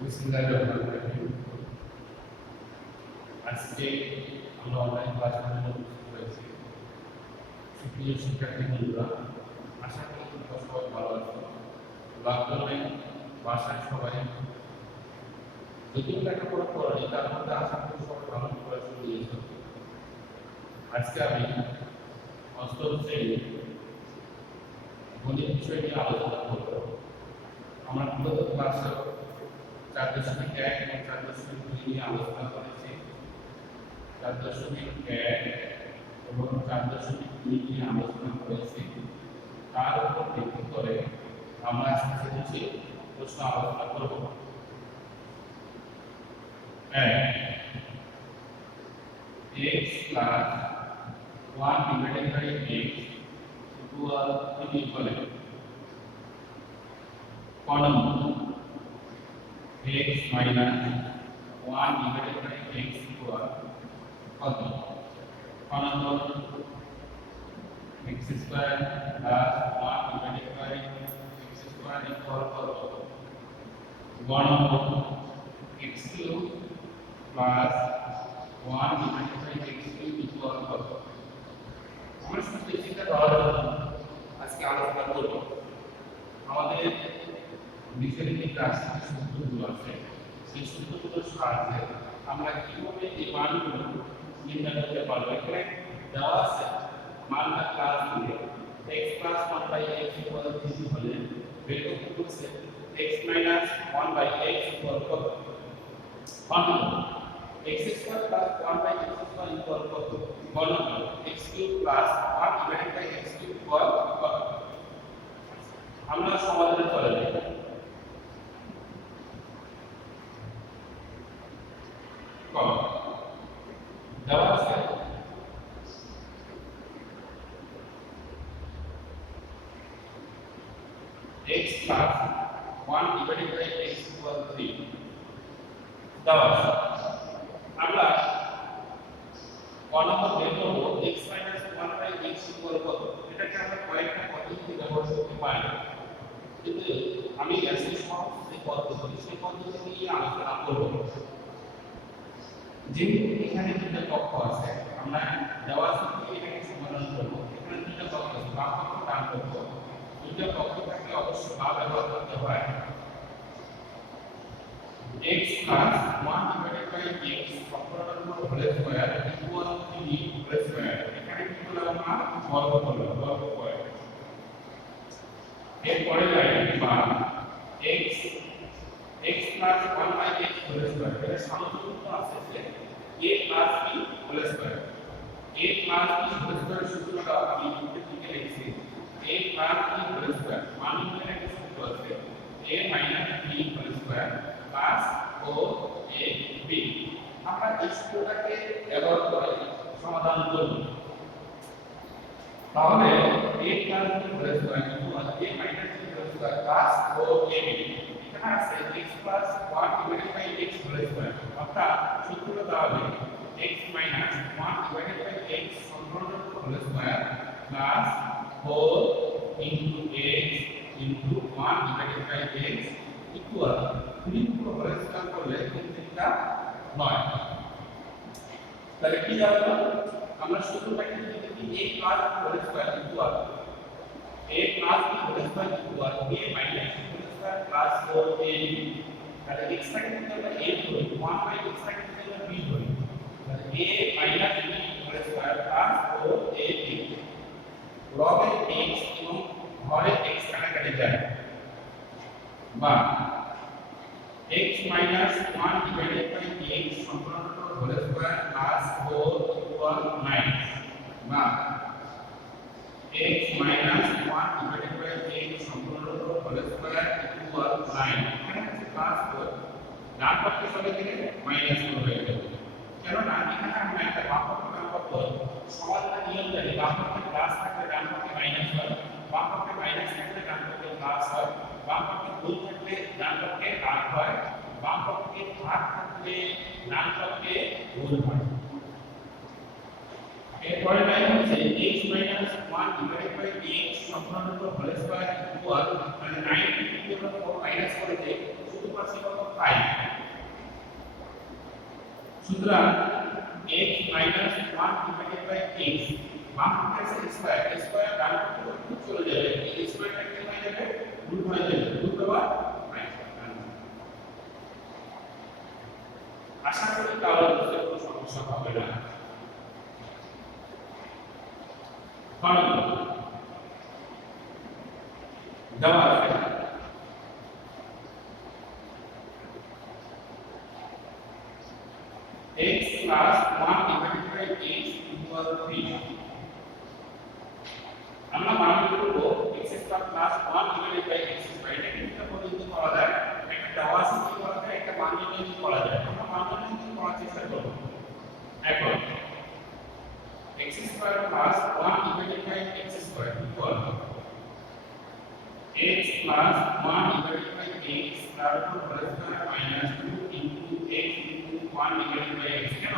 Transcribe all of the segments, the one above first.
বিসমিল্লাহিররহমানিররহিম। আজকে আমরা online class করেছি। সুপ্রিয় শিক্ষার্থী বন্ধুরা, আশা করি তোমরা সবাই ভালো আছো। লকডাউনে বাসায় সবাই যদিও লেখাপড়া করেনি, তার মধ্যে আশা করি সবাই ভালো পড়াশোনা দিয়েছো। আজকে আমি অষ্টম শ্রেণীর গণিত বিষয় নিয়ে আলোচনা করব। আমরা মূলত ক্লাসে 4.1 এবং 4.2 নিয়ে আলোচনা করেছি। 4.1 এবং 4.2 নিয়ে আলোচনা করেছি। তার উপর ভিত্তি করে আমরা আজকে কিছু প্রশ্ন আলোচনা করব। x plus 1 divided by x equal x minus 1 divided by x equal কত? x square plus 1 divided by x square equal কত? 1 x cube plus 1 divided by x cube equal কত? আমরা শুধু বেসিকটা দেওয়ার জন্য আজকে আলোচনা করব। আমাদের বিষয়ের যে ক্লাসিক সূত্রগুলো আছে, সেই সূত্রগুলোর সাহায্যে আমরা কিভাবে এই মানগুলো নির্ণয় করতে পারবো। এখানে দেওয়া আছে মানটা ক্লাস দিয়ে x plus 1 by x equal 3 হলে বের করতে বলছে x minus 1 by x equal কত? 1 x square plus 1 by x square equal কত? 1 x cube plus 1 divided by x cube equal কত? আমরা সমাধানে চলে যাই। দেওয়া আছে x plus 1 divided by x equal 3 দেওয়া আছে। আমরা নম্বর বের করব x minus 1 by x equal কত? এটাকে আমরা কয়েকটা পদ্ধতি ব্যবহার করতে পারি, কিন্তু আমি আজকে সহজ যে পদ্ধতি সেই পদ্ধতি নিয়ে আলোচনা করব। যেহেতু এখানে দুটো পক্ষ আছে, আমরা দেওয়া আছে এটাকে সমাধান করব। এখানে দুটো পক্ষ আছে, বাম পক্ষ ডান পক্ষ। দুটো পক্ষ থাকলে অবশ্যই বা ব্যবহার করতে হয়। x plus 1 divided by x সম্পূর্ণটার উপর whole square equal 3 whole square. এখানে কি করলাম আমরা? বর্গ করলাম, বর্গ করে। এরপরে যাই বা x plus 1 by x whole square. এটা সমতুল্য আছে যে a plus b whole square. a plus b whole square সূত্রটা আমি নিচে দিকে লিখছি। a plus b whole square মানে এখানে একটা সূত্র আছে a minus b whole square plus 4ab। আমরা এই সূত্রটাকে ব্যবহার করে সমাধান করব। তাহলে a plus b whole square equal a minus b whole square plus 4ab। এখানে আছে x plus 1 divided by x whole square, অর্থাৎ সূত্রটা দাঁড়াবে x minus 1 divided by x সম্পূর্ণ whole square plus 4 into x into 1 divided by x equal 3 পুরো whole square করলে 3টা 9। তাহলে কি দাঁড়ালো? আমরা সূত্রটাকে যদি দেখি a plus b whole square equal a plus b whole square equal a minus b whole square plus 4ab। তাহলে x টাকে যদি আমরা a ধরি, 1 by x টাকে যদি আমরা b ধরি, তাহলে a minus b whole square plus 4ab। লবে x এবং হরে x কাটাকাটি যায়, বা x minus 1 divided by x সম্পূর্ণটা হোল স্কয়ার plus 4 equal 9, বা x minus 1 divided by x সম্পূর্ণটা হোল স্কয়ার equal 9। এখানে আছে plus 4, ডান পক্ষে চলে গেলে মাইনাস 4 হয়ে যাবে। কেন না এখানে আমরা একটা বাম পক্ষ ডান পক্ষ সমাধানের নিয়ম জানি। বাম পক্ষে প্লাস থাকলে ডান পক্ষে মাইনাস হয়, বাম পক্ষে মাইনাস থাকলে ডান পক্ষে প্লাস হয়, বাম পক্ষে গুণ থাকলে ডান পক্ষে ভাগ হয়, বাম পক্ষে ভাগ থাকলে ডান পক্ষে গুণ হয়। এরপরে লাইন হচ্ছে x minus 1 divided by x সম্পূর্ণটা হোল স্কয়ার ইকুয়াল, মানে 9 থেকে আমরা 4 মাইনাস করে দেই, শুধু পাচ্ছি কত? 5। সুতরাং x minus 1 divided by x, 1 আছে স্কয়ার, স্কয়ার ডান দিকে চলে যাবে, এই স্কয়ারটা কি হয়ে যাবে, রুট হয়ে যাবে, রুট ওভার মাইনাস। আশা করি তাহলে বুঝতে কোনো সমস্যা হবে না। কারণ দেওয়া আছে x plus 1 divided by x equal 3। আমরা মান বের করব x plus 1 divided by x square. এটা কিন্তু পদ্ধতি করা যায়, একটা দেওয়া আছে কি করা যায়, একটা মান নির্ণয় করা যায়। আমরা মান নির্ণয় করার চেষ্টা করব। এখন x square plus 1 divided by x square equal x plus 1 divided by x তার উপর whole square minus 2 into x into 1 divided by x কেন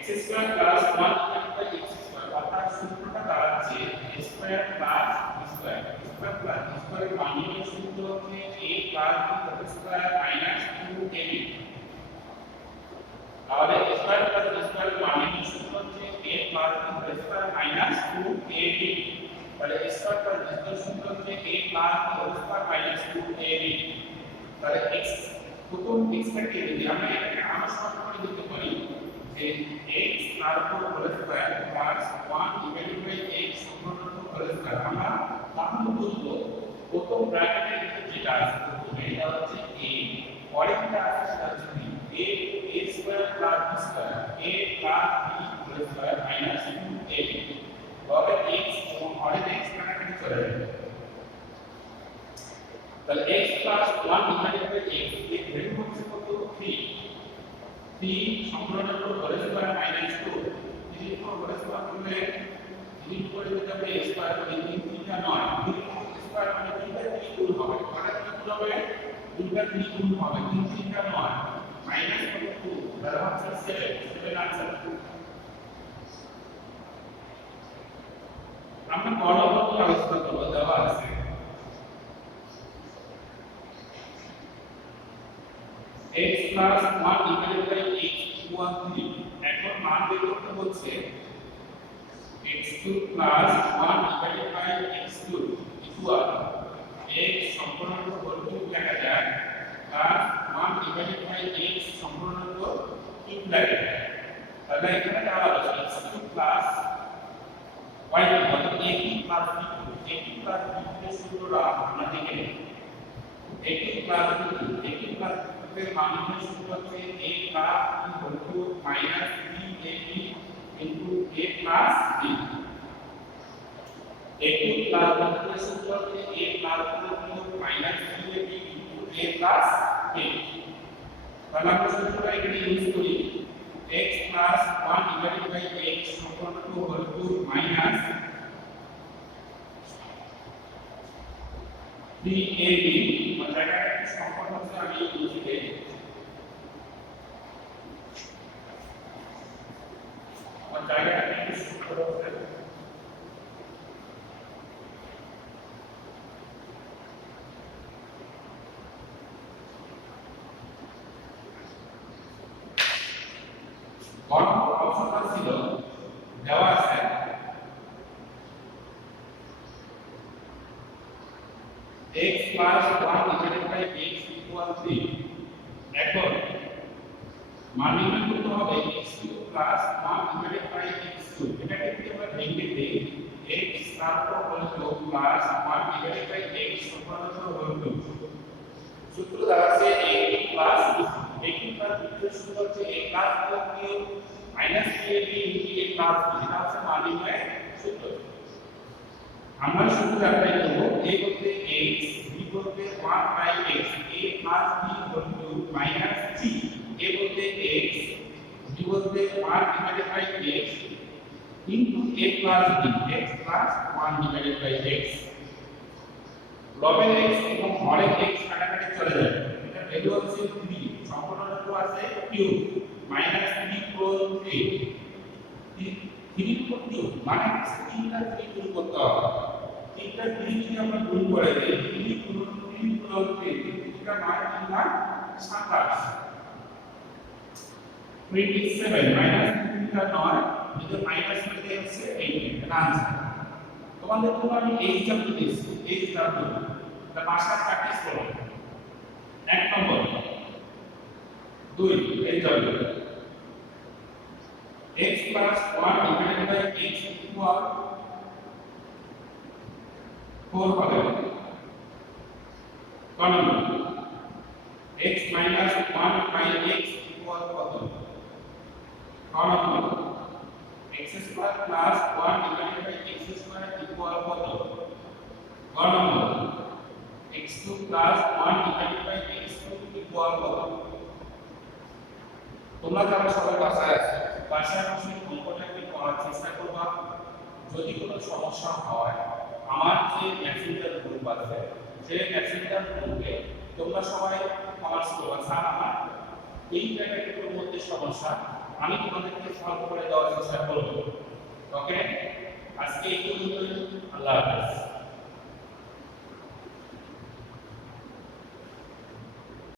x square plus 1 divided by x square অর্থাৎ সূত্রটা দাঁড়াচ্ছে a square plus b square, square plus b square মানের সূত্র হচ্ছে a plus b whole square minus 2ab। আমাদের a square plus b square মানের সূত্র হচ্ছে a plus b whole square minus 2ab। তাহলে a square plus b square সূত্র হচ্ছে a plus b whole square minus 2ab। তাহলে x প্রথম x টাকে যদি আমরা এটাকে আবার সমাধান করে দিতে পারি যে x তার উপর whole square plus 1 divided by x সম্পূর্ণ whole square। আমরা তাহলে বুঝবো প্রথম ব্র্যাকেটের ভিতরে যেটা আছে প্রথমে এটা হচ্ছে a, পরেরটা আছে সেটা হচ্ছে b, a square plus b square, a plus b whole square minus 2ab। তবে x এবং হরের x কাটাকাটি চলে যাবে। তাহলে x plus 1 divided by x এর ভ্যালু হচ্ছে কত, 3। 3 সম্পূর্ণ whole square minus 2, 3 উপর whole square করলে 3 উপরে যেতে হবে a square করে 3 3 টা 9, 3 স্কয়ার মানে 3 টা 3 গুণ হবে, কয়টা 3 গুণ হবে, 2 টা 3 গুণ হবে, 3 3 টা 9 মাইনাস কত 2 তার হচ্ছে 7 আনসার। আমরা গণপদ্ধতি আলোচনা করব, দেওয়া আছে x plus 1 divided by x equal 3। এখন মান বের করতে বলছে x2 plus 1 divided by x2 equal x সম্পূর্ণ whole cube লেখা যায় plus 1 divided by x সম্পূর্ণ cube লেখা যায়। তাহলে এখানে দেওয়া আছে x2 plus y equal a plus b2, a plus b2 এর সূত্রটা আমরা দেখে নিই। a plus b2, a plus b2 এর মান হচ্ছে সূত্র হচ্ছে a plus b whole cube minus 3ab into a plus b। a plus b এর সূত্র হচ্ছে a plus b whole cube minus 3ab into a plus b। তাহলে আমরা সূত্রটা এখানে ইউজ করি x plus 1 divided by x সম্পূর্ণ whole cube minus 3ab, মানে জায়গাটা সম্পূর্ণ হচ্ছে আমি লিখে দেই আর জায়গাটা কি সূত্র হচ্ছে কোন অপশনটা ছিল দেওয়া আছে x plus 1 divided by x equal 3। এখন মান নির্ণয় করতে হবে x2 plus 1 divided by x2। এটাকে যদি আমরা ভেঙে দেই x তার উপর whole cube plus 1 divided by x সম্পূর্ণ whole cube। সূত্র দাঁড়াচ্ছে a plus b, a plus b এর সূত্র হচ্ছে a plus b cube minus 3ab into a plus b। এটা হচ্ছে মান নির্ণয়ের সূত্র। আমরা সূত্র অ্যাপ্লাই করব a বলতে x, b বলতে 1 by x, a plus b whole cube minus 3, a বলতে x, b বলতে 1 divided by x into a plus b, x plus 1 divided by x। লবের x এবং হরের x কাটাকাটি চলে যাবে, এটা ভ্যালু হচ্ছে 3, সম্পূর্ণটা আছে কিউব minus 3 ক্রস 3, 3 উপর কিউব মানে 3টা 3 গুণ করতে হবে। 3টা 3 যদি আমরা গুণ করে দেই 3 গুণ 3 ক্রস 3, 3টা 9 3 না 27 27 মাইনাস 9 কিন্তু মাইনাস করতে হচ্ছে 18 এটা आंसर তোমাদের জন্য আমি এইচডব্লিউ দিচ্ছি এইচডব্লিউ এটা ভাষা প্র্যাকটিস করো এক নম্বর 2 HW x plus 1 divided by x equal 4 হবে কারণ x minus 1 by x equal কত কারণ x square plus 1 divided by x square equal কত কারণ x2 plus 1 divided by x2 equal কত তোমরা যারা সবাই বাসায় বসে অঙ্কটাকে করার চেষ্টা করবা যদি কোনো সমস্যা হয় আমার যে মেসেঞ্জার গ্রুপ আছে সেই মেসেঞ্জার গ্রুপে তোমরা সবাই কমেন্টস করবা স্যার আমার এই ক্যাটাগরির মধ্যে সমস্যা আমি তোমাদেরকে সলভ করে দেওয়ার চেষ্টা করব ওকে আজকে এই পর্যন্তই আল্লাহ হাফেজ